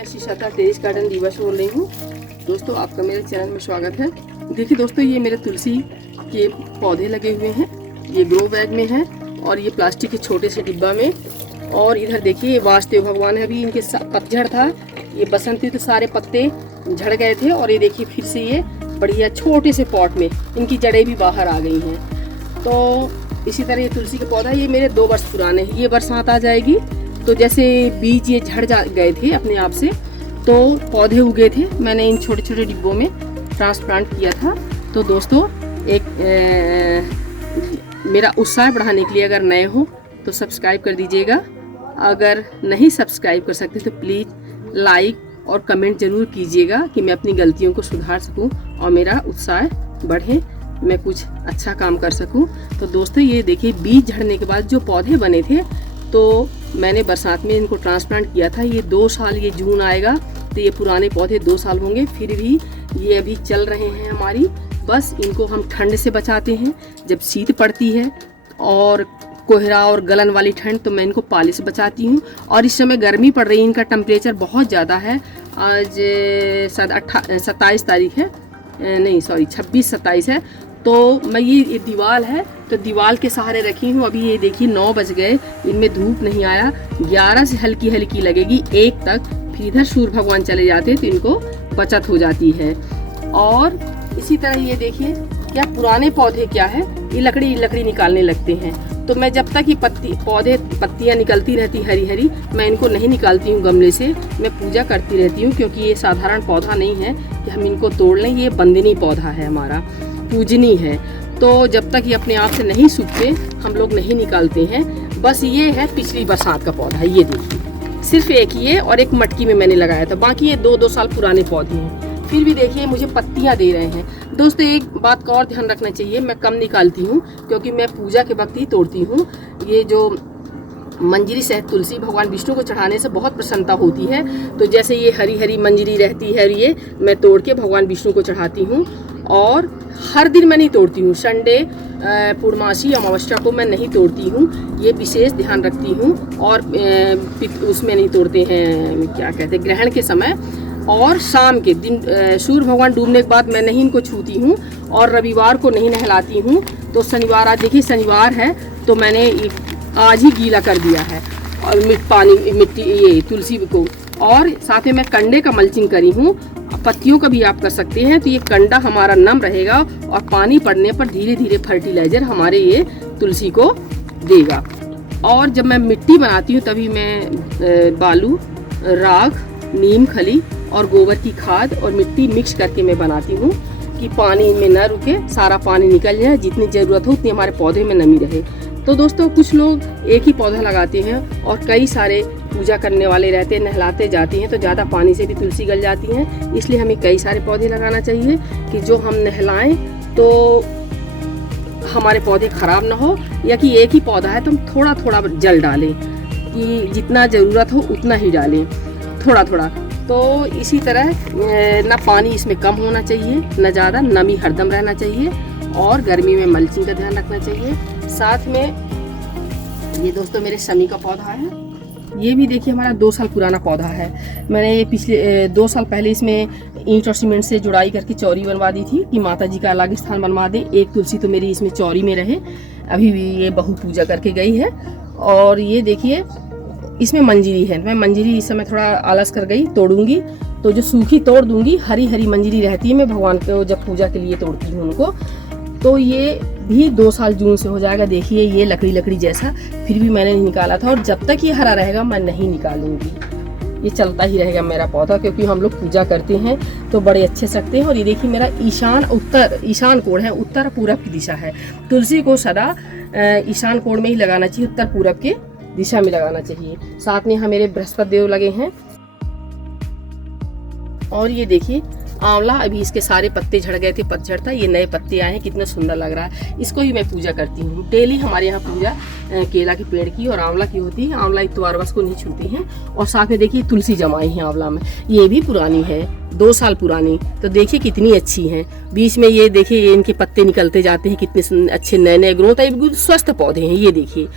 मैं श्रीशता terrace garden Rewa से बोल रही हूँ। दोस्तों आपका मेरे चैनल में स्वागत है। देखिए दोस्तों, ये मेरे तुलसी के पौधे लगे हुए हैं। ये ग्रो बैग में है और ये प्लास्टिक के छोटे से डिब्बा में। और इधर देखिए वासुदेव भगवान है। अभी इनके पतझड़ था, ये बसंती तो सारे पत्ते झड़ गए थे और ये देखिए फिर से ये बढ़िया छोटे से पॉट में इनकी जड़ें भी बाहर आ गई हैं। तो इसी तरह ये तुलसी का पौधा ये मेरे 2 वर्ष पुराने हैं। ये बरसात आ जाएगी तो जैसे बीज ये झड़ गए थे अपने आप से, तो पौधे उगे थे। मैंने इन छोटे छोटे डिब्बों में ट्रांसप्लांट किया था। तो दोस्तों एक मेरा उत्साह बढ़ाने के लिए अगर नए हो तो सब्सक्राइब कर दीजिएगा। अगर नहीं सब्सक्राइब कर सकते तो प्लीज़ लाइक और कमेंट ज़रूर कीजिएगा कि मैं अपनी गलतियों को सुधार सकूं और मेरा उत्साह बढ़े, मैं कुछ अच्छा काम कर सकूं। तो दोस्तों ये देखिए बीज झड़ने के बाद जो पौधे बने थे, तो मैंने बरसात में इनको ट्रांसप्लांट किया था। ये 2 साल, ये जून आएगा तो ये पुराने पौधे 2 साल होंगे। फिर भी ये अभी चल रहे हैं हमारी। बस इनको हम ठंड से बचाते हैं। जब शीत पड़ती है और कोहरा और गलन वाली ठंड, तो मैं इनको पाले से बचाती हूँ। और इस समय गर्मी पड़ रही है, इनका टेम्परेचर बहुत ज़्यादा है। आज 27 तारीख है, नहीं सॉरी 26-27 है। तो मैं ये दीवार है तो दीवार के सहारे रखी हूँ। अभी ये देखिए 9 बज गए, इनमें धूप नहीं आया। 11 से हल्की हल्की लगेगी 1 तक। फिर इधर सूर्य भगवान चले जाते तो इनको बचत हो जाती है। और इसी तरह ये देखिए क्या पुराने पौधे क्या है, ये लकड़ी निकालने लगते हैं। तो मैं जब तक ये पत्तियाँ निकलती रहती हरी हरी, मैं इनको नहीं निकालती हूँ गमले से। मैं पूजा करती रहती हूँ क्योंकि ये साधारण पौधा नहीं है कि हम इनको तोड़ लें। ये बंदनी पौधा है हमारा, पूजनी है। तो जब तक ये अपने आप से नहीं सूखते हम लोग नहीं निकालते हैं। बस ये है पिछली बरसात का पौधा, ये देखिए सिर्फ एक ये और एक मटकी में मैंने लगाया था। बाकी ये 2-2 साल पुराने पौधे हैं। फिर भी देखिए मुझे पत्तियां दे रहे हैं। दोस्तों एक बात का और ध्यान रखना चाहिए, मैं कम निकालती हूँ क्योंकि मैं पूजा के वक्त ही तोड़ती हूँ। ये जो मंजरी सहित तुलसी भगवान विष्णु को चढ़ाने से बहुत प्रसन्नता होती है। तो जैसे ये हरी हरी मंजरी रहती है, ये मैं तोड़ के भगवान विष्णु को चढ़ाती हूँ। और हर दिन मैं नहीं तोड़ती हूँ, संडे, पूर्णमासी, अमावस्या को मैं नहीं तोड़ती हूँ। ये विशेष ध्यान रखती हूँ। और उसमें नहीं तोड़ते हैं, क्या कहते हैं, ग्रहण के समय और शाम के दिन सूर्य भगवान डूबने के बाद मैं नहीं इनको छूती हूँ। और रविवार को नहीं नहलाती हूँ। तो शनिवार, आज देखिए शनिवार है तो मैंने आज ही गीला कर दिया है और मिट्टी ये तुलसी को। और साथ में मैं कंडे का मल्चिंग करी हूँ। पत्तियों का भी आप कर सकते हैं। तो ये कंडा हमारा नम रहेगा और पानी पड़ने पर धीरे धीरे फर्टिलाइजर हमारे ये तुलसी को देगा। और जब मैं मिट्टी बनाती हूँ तभी मैं बालू, राख, नीम खली और गोबर की खाद और मिट्टी मिक्स करके मैं बनाती हूँ कि पानी में न रुके, सारा पानी निकल जाए। जितनी ज़रूरत हो उतनी हमारे पौधे में नमी रहे। तो दोस्तों कुछ लोग एक ही पौधा लगाते हैं और कई सारे पूजा करने वाले रहते हैं, नहलाते जाते हैं, तो ज़्यादा पानी से भी तुलसी गल जाती हैं। इसलिए हमें कई सारे पौधे लगाना चाहिए कि जो हम नहलाएं तो हमारे पौधे खराब ना हो, या कि एक ही पौधा है तो हम थोड़ा थोड़ा जल डालें, कि जितना ज़रूरत हो उतना ही डालें, थोड़ा थोड़ा। तो इसी तरह ना पानी इसमें कम होना चाहिए, न ज़्यादा, नमी हरदम रहना चाहिए। और गर्मी में मल्चिंग का ध्यान रखना चाहिए। साथ में ये दोस्तों मेरे शमी का पौधा है। ये भी देखिए हमारा 2 साल पुराना पौधा है। मैंने ये पिछले 2 साल पहले इसमें ईंट और सीमेंट से जुड़ाई करके चौरी बनवा दी थी कि माता जी का अलग स्थान बनवा दें। एक तुलसी तो मेरी इसमें चौरी में रहे। अभी भी ये बहू पूजा करके गई है। और ये देखिए इसमें मंजरी है। मैं मंजरी इस समय थोड़ा आलस कर गई, तोड़ूंगी तो जो सूखी तोड़ दूंगी। हरी हरी मंजरी रहती है, मैं भगवान को जब पूजा के लिए तोड़ती हूँ उनको। तो ये भी 2 साल जून से हो जाएगा। देखिए ये लकड़ी जैसा, फिर भी मैंने नहीं निकाला था। और जब तक ये हरा रहेगा मैं नहीं निकालूंगी। ये चलता ही रहेगा मेरा पौधा, क्योंकि हम लोग पूजा करते हैं तो बड़े अच्छे से रखते हैं। और ये देखिए मेरा ईशान कोण है, उत्तर पूरब की दिशा है। तुलसी को सदा ईशान कोण में ही लगाना चाहिए, उत्तर पूरब के दिशा में लगाना चाहिए। साथ में यहाँ मेरे बृहस्पति देव लगे हैं। और ये देखिए आंवला, अभी इसके सारे पत्ते झड़ गए थे, पतझड़ था, ये नए पत्ते आए हैं, कितना सुंदर लग रहा है। इसको ही मैं पूजा करती हूँ डेली। हमारे यहाँ पूजा केला के पेड़ की और आंवला की होती है। आंवला इतवारवस को नहीं छूती हैं। और साथ में देखिए तुलसी जमाई है आंवला में, ये भी पुरानी है, 2 साल पुरानी। तो देखिए कितनी अच्छी है। बीच में ये देखिए ये इनके पत्ते निकलते जाते हैं, कितने अच्छे नए नए ग्रोथ है, बिल्कुल स्वस्थ पौधे हैं ये देखिए।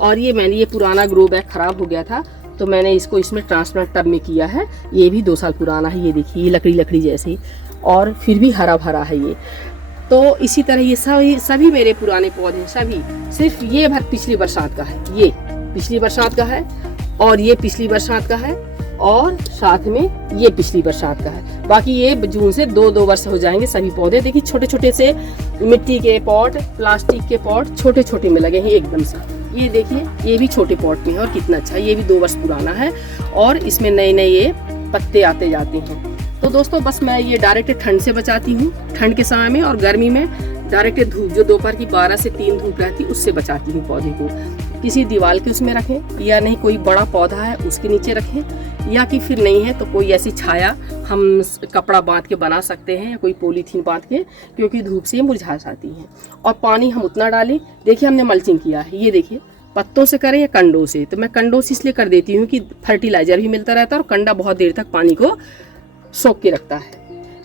और ये मैंने ये पुराना ग्रो बैग खराब हो गया था तो मैंने इसको इसमें ट्रांसप्लांट टब में किया है। ये भी 2 साल पुराना है, ये देखिए, ये लकड़ी जैसे, और फिर भी हरा भरा है ये। तो इसी तरह ये सभी मेरे पुराने पौधे, सभी, सिर्फ ये भर पिछली बरसात का है, ये पिछली बरसात का है, और ये पिछली बरसात का है, और साथ में ये पिछली बरसात का है। बाकी ये जून से 2-2 वर्ष हो जाएंगे सभी पौधे। देखिए छोटे छोटे से मिट्टी के पॉट, प्लास्टिक के पॉट छोटे छोटे में लगे हैं एकदम से। ये देखिए, ये भी छोटे पॉट में है और कितना अच्छा है, ये भी 2 वर्ष पुराना है और इसमें नए नए ये पत्ते आते जाते हैं। तो दोस्तों बस मैं ये डायरेक्ट ठंड से बचाती हूँ, ठंड के समय में, और गर्मी में डायरेक्ट धूप, जो दोपहर की 12 से 3 धूप रहती है, उससे बचाती हूँ पौधे को। किसी दीवार के उसमें रखें, या नहीं कोई बड़ा पौधा है उसके नीचे रखें, या कि फिर नहीं है तो कोई ऐसी छाया हम कपड़ा बांध के बना सकते हैं, या कोई पॉलीथीन बांध के, क्योंकि धूप से मुरझा जाती हैं। और पानी हम उतना डालें। देखिए हमने मल्चिंग किया है, ये देखिए, पत्तों से करें या कंडों से। तो मैं कंडों से इसलिए कर देती हूँ कि फर्टिलाइजर भी मिलता रहता है और कंडा बहुत देर तक पानी को सोख के रखता है।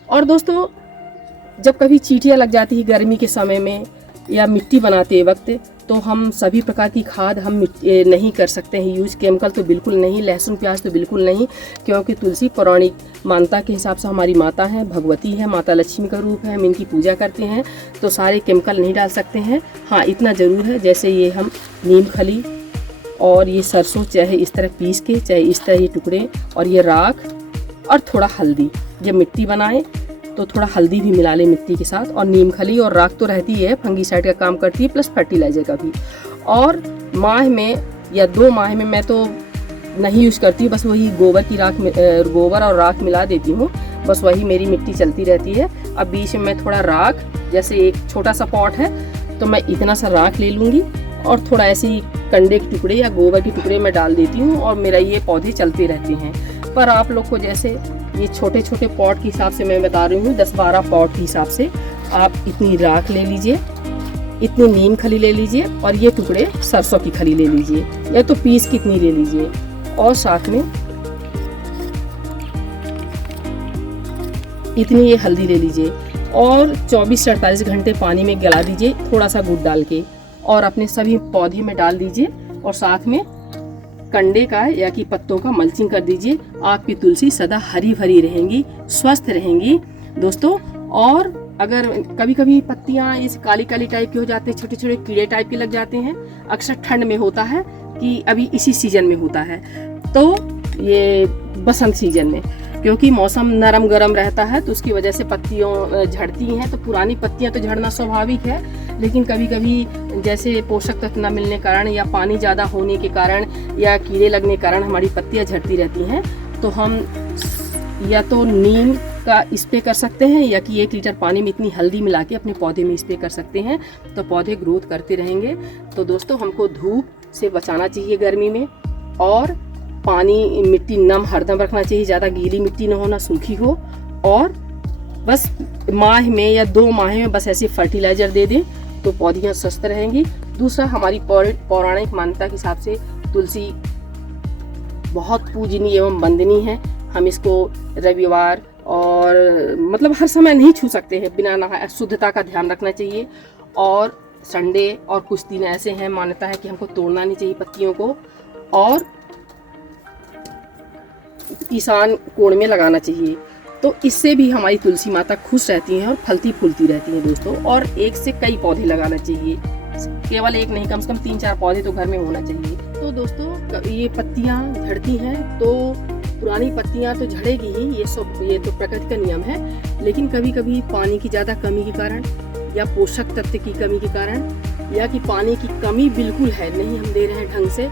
और दोस्तों जब कभी चींटियाँ लग जाती है गर्मी के समय में या मिट्टी बनाते वक्त, तो हम सभी प्रकार की खाद हम नहीं कर सकते हैं यूज। केमिकल तो बिल्कुल नहीं, लहसुन प्याज तो बिल्कुल नहीं, क्योंकि तुलसी पौराणिक मान्यता के हिसाब से हमारी माता है, भगवती है, माता लक्ष्मी का रूप है, हम इनकी पूजा करते हैं, तो सारे केमिकल नहीं डाल सकते हैं। हाँ इतना ज़रूर है, जैसे ये हम नीम खली और ये सरसों, चाहे इस तरह पीस के, चाहे इस तरह ये टुकड़े, और ये राख और थोड़ा हल्दी, जब मिट्टी बनाए तो थोड़ा हल्दी भी मिला ले मिट्टी के साथ, और नीम खली और राख तो रहती है, फंगीसाइड का काम करती है, प्लस फर्टिलाइजर का भी। और माह में या 2 माह में मैं तो नहीं यूज़ करती, बस वही गोबर की राख, गोबर और राख मिला देती हूँ, बस वही मेरी मिट्टी चलती रहती है। अब बीच में मैं थोड़ा राख, जैसे एक छोटा सा पॉट है तो मैं इतना सा राख ले लूँगी और थोड़ा ऐसे ही कंडे के टुकड़े या गोबर के टुकड़े मैं डाल देती हूँ, और मेरा ये पौधे चलते रहते हैं। पर आप लोग को जैसे ये छोटे छोटे पॉट के हिसाब से मैं बता रही हूँ, 10-12 पॉट के हिसाब से आप इतनी राख ले लीजिए, इतनी नीम खली ले लीजिए, और ये टुकड़े सरसों की खली ले लीजिए, या तो पीस की इतनी ले लीजिए, और साथ में इतनी ये हल्दी ले लीजिए, और 24 से 48 घंटे पानी में गला दीजिए थोड़ा सा गुड़ डाल के, और अपने सभी पौधे में डाल दीजिए, और साथ में कंडे का या कि पत्तों का मल्चिंग कर दीजिए। आपकी तुलसी सदा हरी भरी रहेंगी, स्वस्थ रहेंगी दोस्तों। और अगर कभी कभी पत्तियां इस काली काली टाइप की हो जाते हैं, छोटे छोटे कीड़े टाइप के लग जाते हैं, अक्सर ठंड में होता है, कि अभी इसी सीजन में होता है, तो ये बसंत सीजन में, क्योंकि मौसम नरम गरम रहता है तो उसकी वजह से पत्तियों झड़ती हैं। तो पुरानी पत्तियां तो झड़ना स्वाभाविक है, लेकिन कभी कभी जैसे पोषक तत्व न मिलने के कारण, या पानी ज़्यादा होने के कारण, या कीड़े लगने के कारण हमारी पत्तियां झड़ती रहती हैं। तो हम या तो नीम का स्प्रे कर सकते हैं, या कि 1 लीटर पानी में इतनी हल्दी मिला के अपने पौधे में स्प्रे कर सकते हैं, तो पौधे ग्रोथ करते रहेंगे। तो दोस्तों हमको धूप से बचाना चाहिए गर्मी में, और पानी, मिट्टी नम हरदम रखना चाहिए, ज़्यादा गीली मिट्टी ना हो, ना सूखी हो, और बस माह में या 2 माह में बस ऐसे फर्टिलाइजर दे दें तो पौधियाँ स्वस्थ रहेंगी। दूसरा, हमारी पौराणिक मान्यता के हिसाब से तुलसी बहुत पूजनीय एवं वंदनीय है। हम इसको रविवार और मतलब हर समय नहीं छू सकते हैं, बिना नहाए, शुद्धता का ध्यान रखना चाहिए। और संडे और कुछ दिन ऐसे हैं, मान्यता है कि हमको तोड़ना नहीं चाहिए पत्तियों को, और ईशान कोण में लगाना चाहिए। तो इससे भी हमारी तुलसी माता खुश रहती हैं और फलती फूलती रहती हैं दोस्तों। और एक से कई पौधे लगाना चाहिए, केवल एक नहीं, कम से कम 3-4 पौधे तो घर में होना चाहिए। तो दोस्तों ये पत्तियां झड़ती हैं तो पुरानी पत्तियां तो झड़ेगी ही, ये तो प्रकृति का नियम है। लेकिन कभी कभी पानी की ज़्यादा कमी के कारण, या पोषक तत्व की कमी के कारण, या कि पानी की कमी बिल्कुल है नहीं, हम दे रहे हैं ढंग से,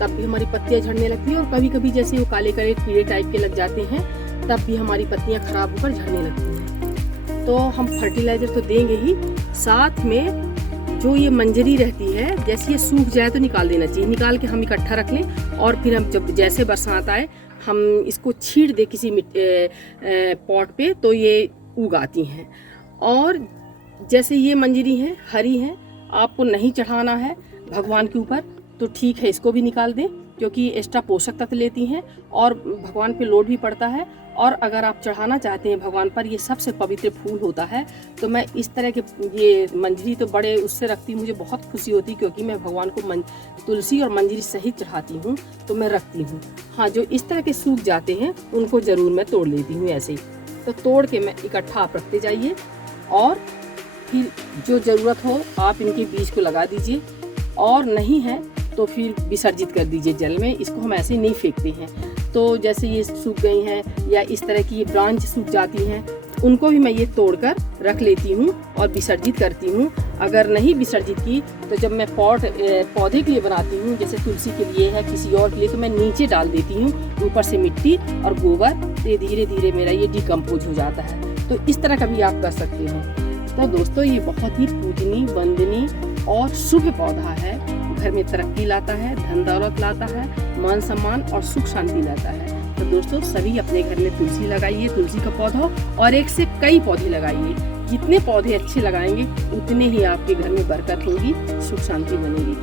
तब भी हमारी पत्तियां झड़ने लगती हैं। और कभी कभी जैसे वो काले काले कीड़े टाइप के लग जाते हैं, तब भी हमारी पत्तियां खराब होकर झड़ने लगती हैं। तो हम फर्टिलाइजर तो देंगे ही, साथ में जो ये मंजरी रहती है, जैसे ये सूख जाए तो निकाल देना चाहिए, निकाल के हम इकट्ठा रख लें, और फिर हम जब जैसे बरसात आए हम इसको छींट दे किसी पॉट पे, तो ये उगाती हैं। और जैसे ये मंजरी है, हरी है, आपको नहीं चढ़ाना है भगवान के ऊपर, तो ठीक है, इसको भी निकाल दें क्योंकि एक्स्ट्रा पोषक तत्व लेती हैं और भगवान पे लोड भी पड़ता है। और अगर आप चढ़ाना चाहते हैं भगवान पर, ये सबसे पवित्र फूल होता है। तो मैं इस तरह के ये मंजरी तो बड़े उससे रखती हूँ, मुझे बहुत खुशी होती है क्योंकि मैं भगवान को तुलसी और मंजरी सहित चढ़ाती हूँ, तो मैं रखती हूँ। हाँ, जो इस तरह के सूख जाते हैं उनको ज़रूर मैं तोड़ लेती हूँ ऐसे ही। तो तोड़ के मैं इकट्ठा आप रखते जाइए और फिर जो ज़रूरत हो आप इनके बीज को लगा दीजिए, और नहीं है तो फिर विसर्जित कर दीजिए जल में। इसको हम ऐसे नहीं फेंकते हैं। तो जैसे ये सूख गई हैं या इस तरह की ये ब्रांच सूख जाती हैं, उनको भी मैं ये तोड़कर रख लेती हूँ और विसर्जित करती हूँ। अगर नहीं विसर्जित की तो जब मैं पॉट पौधे के लिए बनाती हूँ, जैसे तुलसी के लिए है किसी और के लिए, तो मैं नीचे डाल देती हूँ ऊपर से मिट्टी और गोबर, तो ये धीरे धीरे मेरा ये डिकम्पोज हो जाता है। तो इस तरह का भी आप कर सकते हैं। तो दोस्तों ये बहुत ही पूजनीय, वंदनीय और शुभ पौधा है। घर में तरक्की लाता है, धन दौलत लाता है, मान सम्मान और सुख शांति लाता है। तो दोस्तों सभी अपने घर में तुलसी लगाइए, तुलसी का पौधा, और एक से कई पौधे लगाइए। जितने पौधे अच्छे लगाएंगे उतने ही आपके घर में बरकत होगी, सुख शांति बनेगी।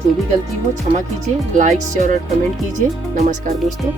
जो भी गलती हो क्षमा कीजिए, लाइक शेयर और कमेंट कीजिए। नमस्कार दोस्तों।